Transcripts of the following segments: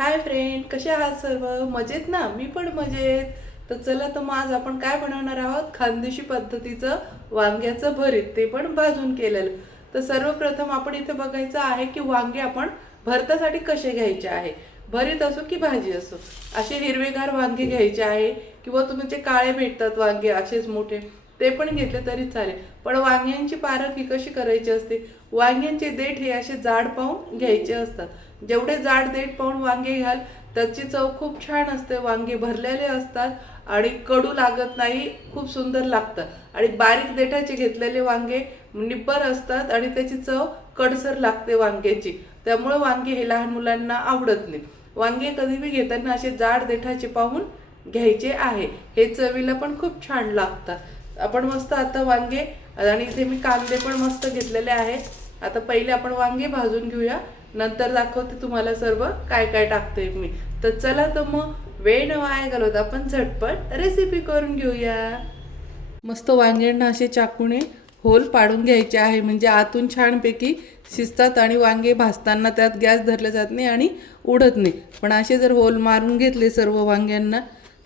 Hi friend, कसे आहात सर्व? मजेत ना? मी पण मजेत. तर चला, तर मग आज आपण काय बनवणार आहोत? खानदेशी पद्धतीचं वांग्याचं भरीत, ते पण भाजून केलेलं. तर सर्वप्रथम आपण इथे बघायचं आहे की वांगे आपण भरतासाठी कसे घ्यायचे आहे. भरीत असो की भाजी असो, असे हिरवेगार वांगे घ्यायचे आहे. किंवा तुम्ही जे काळे भेटतात वांगे असेच मोठे, ते पण घेतले तरी चालेल. पण वांग्यांची पारख ही कशी करायची असते? वांग्यांचे देठ हे असे जाड पाहून घ्यायचे असतात. जेवढे जाड देठ पाहून वांगे घ्याल त्याची चव खूप छान असते. वांगे भरलेले असतात आणि कडू लागत नाही, खूप सुंदर लागतं. आणि बारीक देठाचे घेतलेले वांगे निब्बर असतात आणि त्याची चव कडसर लागते वांग्याची. त्यामुळे वांगे हे लहान मुलांना आवडत नाही. वांगे कधी बी घेताना असे जाड देठाचे पाहून घ्यायचे आहे. हे चवीला पण खूप छान लागतात. आपण मस्त आता वांगे, आणि इथे मी कांदे पण मस्त घेतलेले आहेत. आता पहिले आपण वांगे भाजून घेऊया, नंतर दाखवते तुम्हाला सर्व काय काय टाकते मी. तर चला, तर मग वेळ न वाया घालवता आपण झटपट रेसिपी करून घेऊया. मस्त वांग्यांना असे चाकूने होल पाडून घ्यायचे आहे, म्हणजे आतून छानपैकी शिजतात आणि वांगे भाजताना त्यात गॅस धरले जात नाही आणि उडत नाही. पण असे जर होल मारून घेतले सर्व वांग्यांना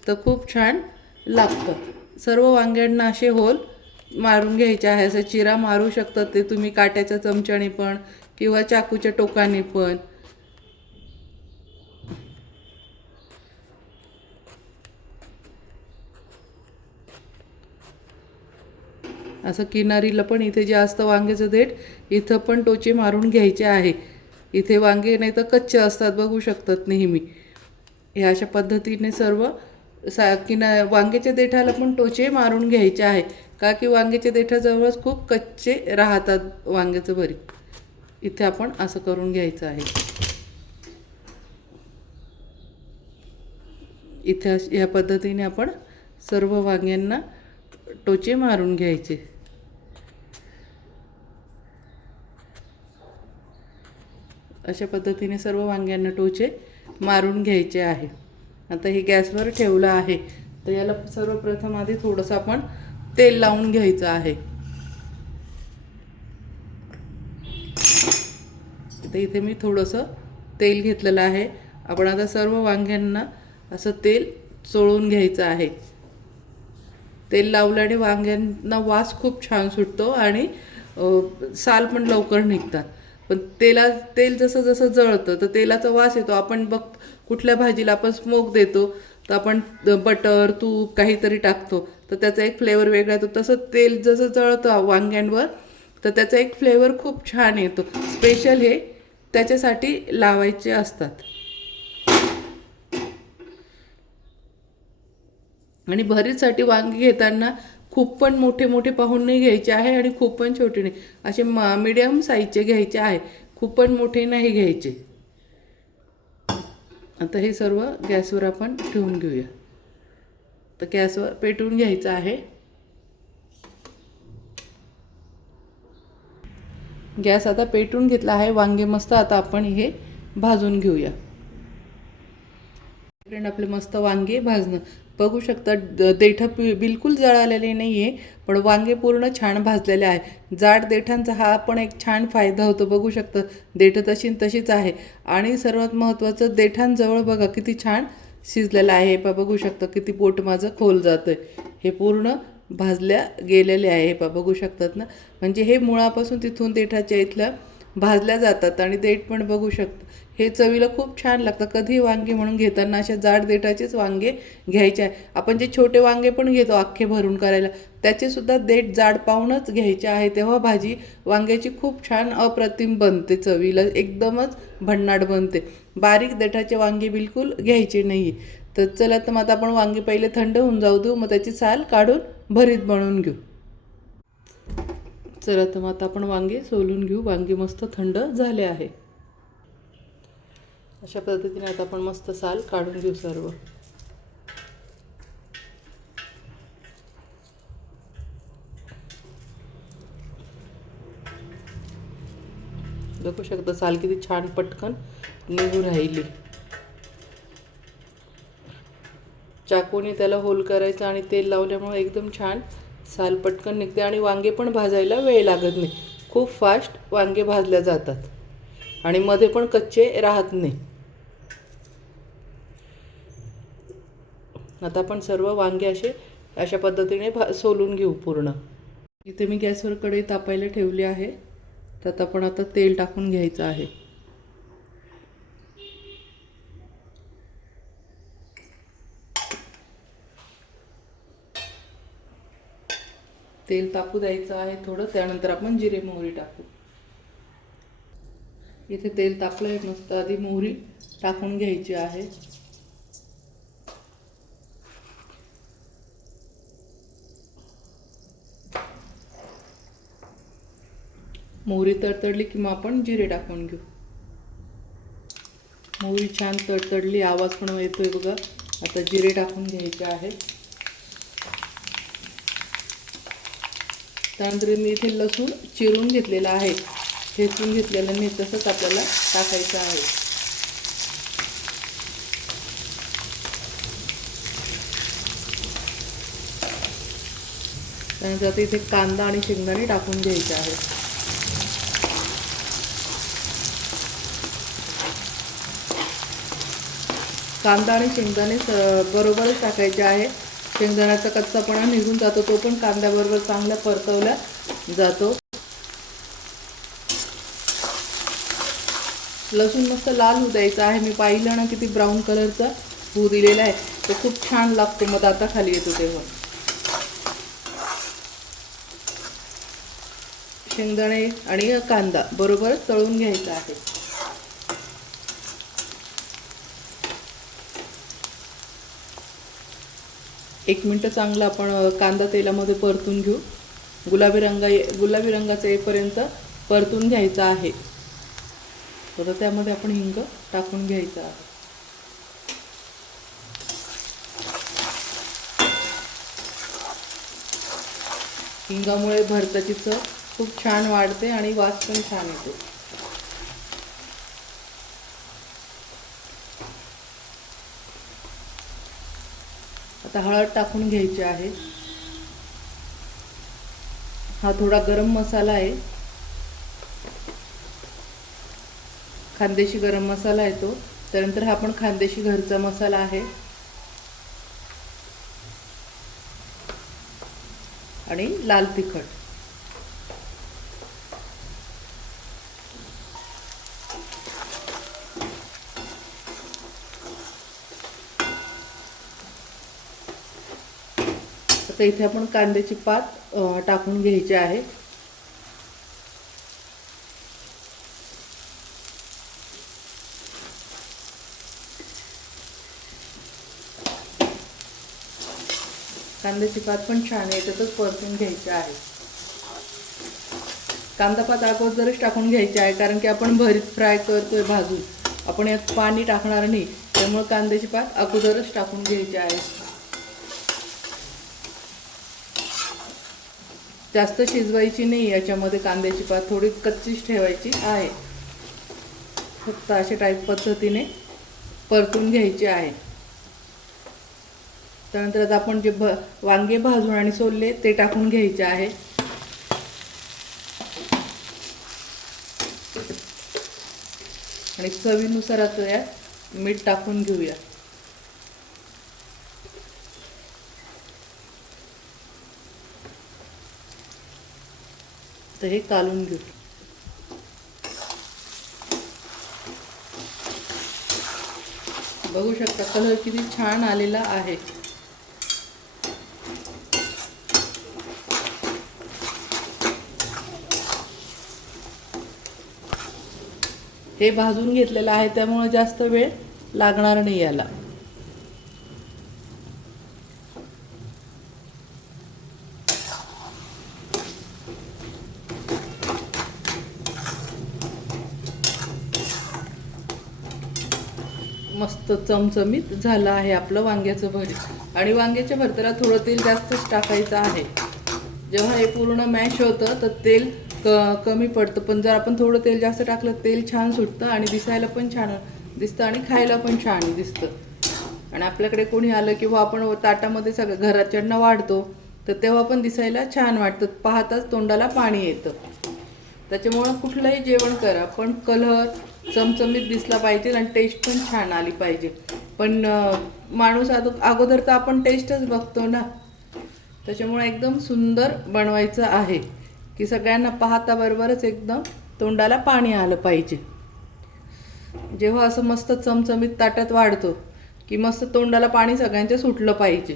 तर खूप छान लागतं. सर्व वांग्यांना असे होल मारून घ्यायचे आहे. असं चिरा मारू शकतात ते तुम्ही काट्याच्या चमच्याने पण किंवा चाकूच्या टोकाने पण. असं किनारीला पण इथे जे असतं वांग्याचं देठ, इथं पण टोचे मारून घ्यायचे आहे. इथे वांगे नाही तर कच्चे असतात, बघू शकतात नेहमी. हे अशा पद्धतीने सर्व वांग्याच्या देठाला पण टोचे मारून घ्यायचे आहे. का की वांग्याच्या देठाजवळच खूप कच्चे राहतात वांग्याचं भरीत. इथे आपण असं करून घ्यायचं आहे. इथे ह्या पद्धतीने आपण सर्व वांग्यांना टोचे मारून घ्यायचे. अशा पद्धतीने सर्व वांग्यांना टोचे मारून घ्यायचे आहे. आता हे गॅसवर ठेवलं आहे. तर याला सर्वप्रथम आधी थोडंसं आपण तेल लावून घ्यायचं आहे. तर इथे मी थोडंसं तेल घेतलेलं आहे. आपण आता सर्व वांग्यांना असं तेल चोळून घ्यायचं आहे. तेल लावल्याने वांग्यांना वास खूप छान सुटतो आणि साल पण लवकर निघतात. पण तेल जसं जसं जळतं तर तेलाचा वास येतो. आपण कुठल्या भाजीला आपण स्मोक देतो तर आपण बटर तूप काहीतरी टाकतो तर त्याचा एक फ्लेवर वेगळा येतो. तसं तेल जसं जळतं वांग्यांवर तर त्याचा एक फ्लेवर खूप छान येतो. स्पेशल हे त्याच्यासाठी लावायचे असतात. आणि भरीतसाठी वांगी घेताना खूप पण मोठे मोठे पाहून नाही घ्यायचे आहे आणि खूप पण छोटे नाही, असे मीडियम साईजचे घ्यायचे आहे. खूप पण मोठे नाही घ्यायचे. आता हे सर्व गॅसवर आपण ठेवून घेऊया. तर गॅसवर पेटवून घ्यायचं आहे. गॅस आता पेटून घेतला आहे. वांगे मस्त आता आपण हे भाजून घेऊया. फ्रेंड, आपले मस्त वांगे भाजणं बघू शकता. देठं बिलकुल जळालेले नाही आहे, पण वांगे पूर्ण छान भाजलेले आहे. जाड देठांचा हा पण एक छान फायदा होतो. बघू शकता देठं तशीच आहे. आणि सर्वात महत्त्वाचं, देठांजवळ बघा किती छान शिजलेलं आहे. बघू शकता किती पोट माझं खोल जातं आहे. हे पूर्ण भाजल्या गेलेले आहे. बघू शकतात ना, म्हणजे हे मुळापासून तिथून देठाच्या इथल्या भाजल्या जातात. आणि देठ पण बघू शकता हे चवीला खूप छान लागतं. कधी वांगे म्हणून घेताना अशा जाड देठाचेच वांगे घ्यायचे आहे. आपण जे छोटे वांगे पण घेतो अख्खे भरून करायला, त्याचेसुद्धा देठ जाड पाहूनच घ्यायचे आहे. तेव्हा भाजी वांग्याची खूप छान अप्रतिम बनते, चवीला एकदमच भन्नाट बनते. बारीक देठाचे वांगे बिलकुल घ्यायचे नाही. तर चला, तर मग आता आपण वांगे पहिले थंड होऊन जाऊ देऊ, मग त्याची साल काढून भरीत बनवून घेऊ. चला, तर मग आता आपण वांगे सोलून घेऊ. वांगे मस्त थंड झाले आहे. अशा पद्धतीने आता आपण मस्त साल काढून घेऊ सर्व. बघू शकता साल किती छान पटकन निघू राहिली. चाकूने त्याला होल करायचा आणि तेल लावल्यामुळे एकदम छान साल पटकन निघते आणि वांगे पण भाजायला वेळ लागत नाही. खूप फास्ट वांगे भाजल्या जातात आणि मध्ये पण कच्चे राहत नाही. आता आपण सर्व वांगे अशा पद्धतीने सोलून घेऊ पूर्ण. इथे मी गॅसवर कढई तापायला ठेवली आहे. त्यात आपण आता तेल टाकून घ्यायचं आहे. तेल तापू द्यायचं आहे थोडं. त्यानंतर आपण जिरे मोहरी टाकू. इथे तेल तापलं आहे मस्त. आधी मोहरी टाकून घ्यायची आहे. मोहरी तडतडली की मग आपण जिरे टाकून घेऊ. मोहरी छान तडतडली, आवाज पण येतोय बघा. आता जिरे टाकून घ्यायचे आहे. त्यानंतर मी इथे लसूण चिरून घेतलेला आहे, ठेचून घेतलेलं नाही, तसंच आपल्याला टाकायचं आहे. त्यानंतर आता इथे कांदा आणि शेंगदाणे टाकून घ्यायचे आहे. कांदा आणि शेंगदाणे बरोबरच टाकायचे आहे. शेंगदाण्याचा कच्चापणा निघून जातो, तो पण कांद्याबरोबर चांगला परतवला जातो. लसूण मस्त लाल होऊ द्यायचा आहे. मी पाहिलं ना किती ब्राऊन कलरचा होऊ दिलेला आहे, तो खूप छान लागतो. मग आता खाली येतो तेव्हा शेंगदाणे आणि कांदा बरोबर तळून घ्यायचा आहे. एक मिनटं चांगलं आपण कांदा तेलामध्ये परतून घेऊ. गुलाबी रंगाचा येईपर्यंत परतून घ्यायचा आहे. तर त्यामध्ये आपण हिंग टाकून घ्यायचा आहे. हिंगामुळे भरताची चव खूप छान वाढते आणि वास पण छान येतो. आता हळद टाकून घ्यायची आहे. हा थोडा गरम मसाला आहे, खानदेशी गरम मसाला आहे तो. त्यानंतर हा पण खानदेशी घरचा मसाला आहे आणि लाल तिखट. आता इथे आपण कांद्याची पात टाकून घ्यायची आहे. कांद्याची पात पण छान आहे, त्यातच परतून घ्यायची आहे. कांदा पात अगोदरच टाकून घ्यायची आहे, कारण की आपण भरीत फ्राय करतोय भाजून, आपण यात पाणी टाकणार नाही. त्यामुळे कांद्याची पात अगोदरच टाकून घ्यायची आहे. जास्त शिजवायची नाही याच्यामध्ये. कांद्याची पात थोडी कच्चीच ठेवायची आहे. फक्त अशा टाईप पद्धतीने परतून घ्यायची आहे. त्यानंतर आता आपण जे वांगे भाजून आणि सोलले ते टाकून घ्यायचे आहे. आणि चवीनुसार आता यात मीठ टाकून घेऊया. तर हे कालून घेऊ. बघू शकता कलर किती छान आलेला आहे. हे भाजून घेतलेलं आहे, त्यामुळे जास्त वेळ लागणार नाही याला. मस्त चमचमीत झालं आहे आपलं वांग्याचं भरीत. आणि वांग्याच्या भरताला थोडं तेल जास्तच टाकायचं आहे. जेव्हा हे पूर्ण मॅश होतं तर तेल कमी पडतं, पण जर आपण थोडं तेल जास्त टाकलं तेल छान सुटतं आणि दिसायला पण छान दिसतं आणि खायला पण छान दिसतं. आणि आपल्याकडे कोणी आलं किंवा आपण ताटामध्ये सगळं घराच्यांना वाढतो तर तेव्हा पण दिसायला छान वाटतं, पाहताच तोंडाला पाणी येतं. त्याच्यामुळं कुठलंही जेवण करा पण कलर चमचमीत दिसला पाहिजे आणि टेस्ट पण छान आली पाहिजे. पण माणूस अगोदर तर आपण टेस्टच बघतो ना, त्याच्यामुळे एकदम सुंदर बनवायचं आहे की सगळ्यांना पाहता बरोबरच एकदम तोंडाला पाणी आलं पाहिजे. जेव्हा असं मस्त चमचमीत ताटात वाढतो की मस्त तोंडाला पाणी सगळ्यांच्या सुटलं पाहिजे.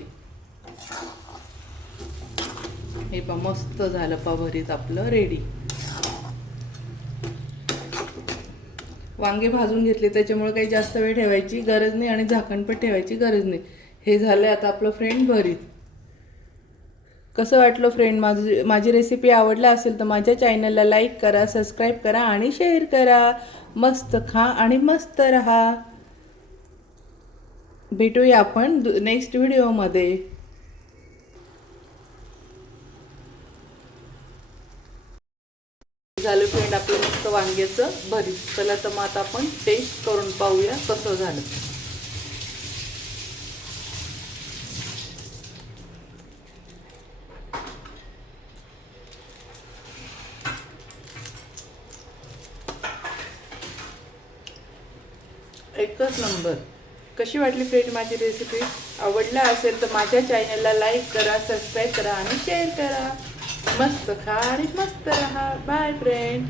हे पा मस्त झालं भरीत आपलं रेडी. वांगे भाजून घेतले त्याच्यामुळे काही जास्त वेळ ठेवायची गरज नाही आणि झाकण पण ठेवायची गरज नाही. हे झालं आता आपलं फ्रेंड भरीत. कसं वाटलं फ्रेंड माझी रेसिपी आवडला असेल तर माझ्या चॅनलला लाईक करा, सबस्क्राईब करा आणि शेअर करा. मस्त खा आणि मस्त रहा. भेटूया आपण नेक्स्ट व्हिडिओमध्ये. झालं फ्रेंड आपलं मस्त वांग्याचं भरीत. चला तर मग आता आपण टेस्ट करून पाहूया कसं झालं. एकच नंबर. कशी वाटली फ्रेंड माझी रेसिपी? आवडला असेल तर माझ्या चॅनलला लाईक करा, सबस्क्राईब करा आणि शेअर करा. मस्त खा आणि मस्त रहा. Bye friend.